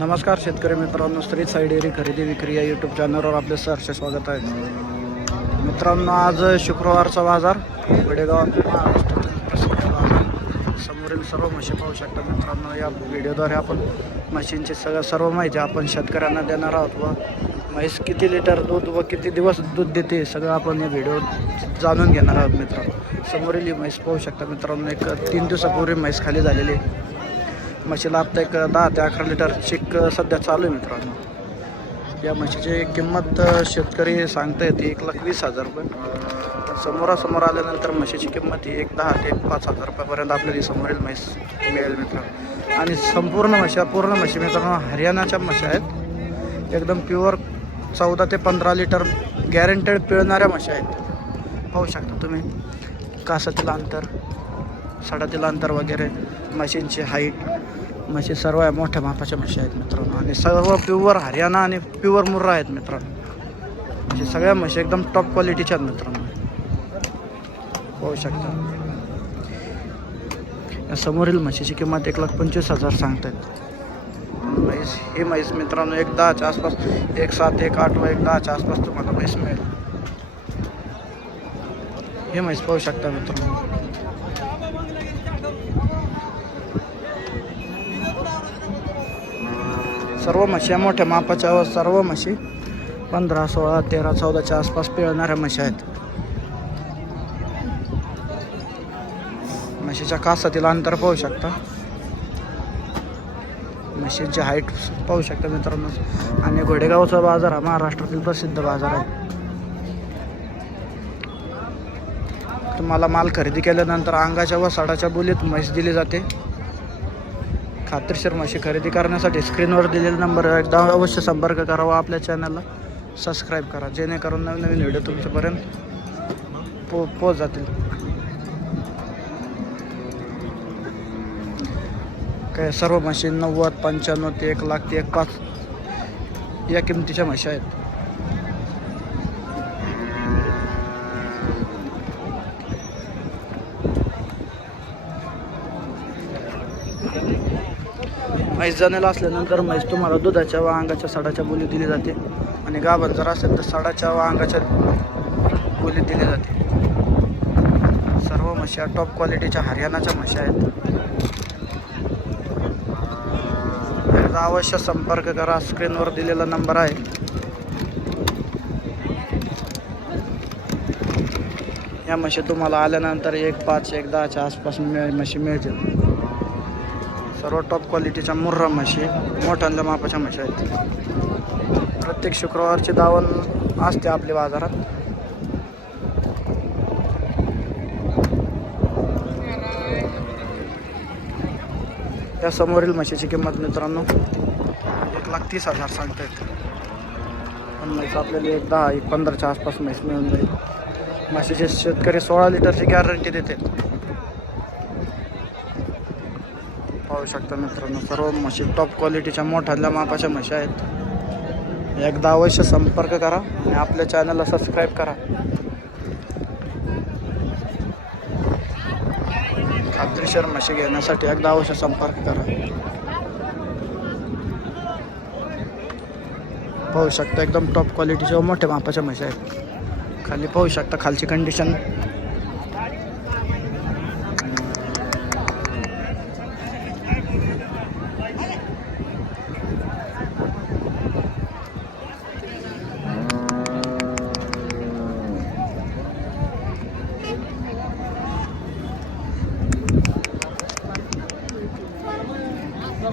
नमस्कार शेतकरी मित्रांनो स्त्री साई डेअरी खरेदी विक्री या यूट्यूब चॅनलवर आपले सहर्ष स्वागत आहे. मित्रांनो आज शुक्रवारचा बाजार वडेगाव महाराष्ट्रातील प्रसिद्ध बाजार. समोरील सर्व म्हशी पाहू शकता मित्रांनो या व्हिडिओद्वारे आपण म्हशींची सगळं सर्व माहिती आपण शेतकऱ्यांना देणार आहोत व म्हैस किती लिटर दूध व किती दिवस दूध देते सगळं आपण या व्हिडिओ जाणून घेणार आहोत मित्रांनो. समोरील ही म्हैस पाहू शकता मित्रांनो एक तीन दिवसापूर्वी म्हैस खाली झालेली आहे. म्हशीला आता एक दहा ते अकरा लिटर चिक सध्या चालू आहे मित्रांनो. या म्हशीची किंमत शेतकरी सांगता येते एक लाख वीस हजार रुपये. समोरासमोर आल्यानंतर म्हशीची किंमत ही एक दहा ते एक पाच हजार रुपयापर्यंत आपल्याला ही समोरील म्हैस मिळेल मित्रांनो. आणि संपूर्ण म्हशी पूर्ण म्हशी मित्रांनो हरियाणाच्या म्हशी आहेत. एकदम प्युअर चौदा ते पंधरा लिटर गॅरंटेड पिळणाऱ्या म्हशी आहेत. पाहू शकता तुम्ही कासातील अंतर. सडातील अंतर वगैरे म्हशींची हाईट म्हशी सर्व आहे मोठ्या मापाच्या म्हशी आहेत मित्रांनो. आणि सर्व प्युअर हरियाणा आणि प्युअर मुर्रा आहेत मित्रांनो. म्हणजे सगळ्या म्हशी एकदम टॉप क्वालिटीच्या आहेत मित्रांनो. पाहू शकता. या समोरील म्हशीची किंमत एक लाख पंचवीस हजार सांगतायत. म्हैस ही म्हैस मित्रांनो एक दहाच्या आसपास एक सात एक आठ व एक दहाच्या आसपास तुम्हाला म्हैस मिळेल. हे म्हैस पाहू शकता मित्रांनो. सर्व म्हशी मोठ्या मापाच्या व सर्व म्हशी पंधरा सोळा तेरा चौदाच्या आसपास पिळणाऱ्या म्हशी आहेत. म्हशीच्या कासातील अंतर पाहू शकता. म्हशीची हाईट पाहू शकता मित्रांनो. आणि घोडेगावचा बाजार हा महाराष्ट्रातील प्रसिद्ध बाजार आहे. तुम्हाला माल खरेदी केल्यानंतर अंगाच्या व साडाच्या बोलीत म्हैस दिली जाते. खात्रीशीर म्हशी खरेदी करण्यासाठी स्क्रीनवर दिलेला नंबर एकदा अवश्य संपर्क करावा आपल्या चॅनलला सबस्क्राईब करा जेणेकरून नवीन नवीन व्हिडिओ तुमच्यापर्यंत पो पोच जातील. काय सर्व म्हशी नव्वद पंच्याण्णव ते एक लाख ते एक पाच या किमतीच्या म्हशी आहेत. म्हैस जाण्याला असल्यानंतर म्हैस तुम्हाला दुधाच्या व अंगाच्या साडाच्या बोली दिली जाते. आणि गाभण जर असेल तर साडाच्या व अंगाच्या बोली दिली जाते. सर्व म्हशी टॉप क्वालिटीच्या हरियाणाच्या म्हशी आहेत. अवश्य संपर्क करा. स्क्रीनवर दिलेला नंबर आहे. या म्हशी तुम्हाला आल्यानंतर एक पाच एक दहाच्या आसपास मिळ म्हशी मिळतील. सर्व टॉप क्वालिटीच्या मुर्रा म्हशी मोठ्यांदा मापाच्या म्हशी आहेत. प्रत्येक शुक्रवारची दावण असते आपल्या बाजारात. त्या समोरील म्हशीची किंमत मित्रांनो एक लाख तीस हजार सांगतायत पण म्हैस आपल्याला एक दहा एक पंधराच्या आसपास म्हैस मिळून जाईल. म्हशीचे शेतकरी सोळा लिटरची गॅरंटी देते. पाहू शकता मित्रांनो सर्व म्हशी टॉप क्वालिटीच्या मोठ्यातल्या मापाच्या म्हशी आहेत. एकदा अवश्य संपर्क करा आणि आपल्या चॅनलला सबस्क्राईब करा. खात्रीशीर म्हशी घेण्यासाठी एकदा अवश्य संपर्क करा. पाहू शकता एकदम टॉप क्वालिटीच्या मोठ्या मापाच्या म्हशी आहेत. खाली पाहू शकता खालची कंडिशन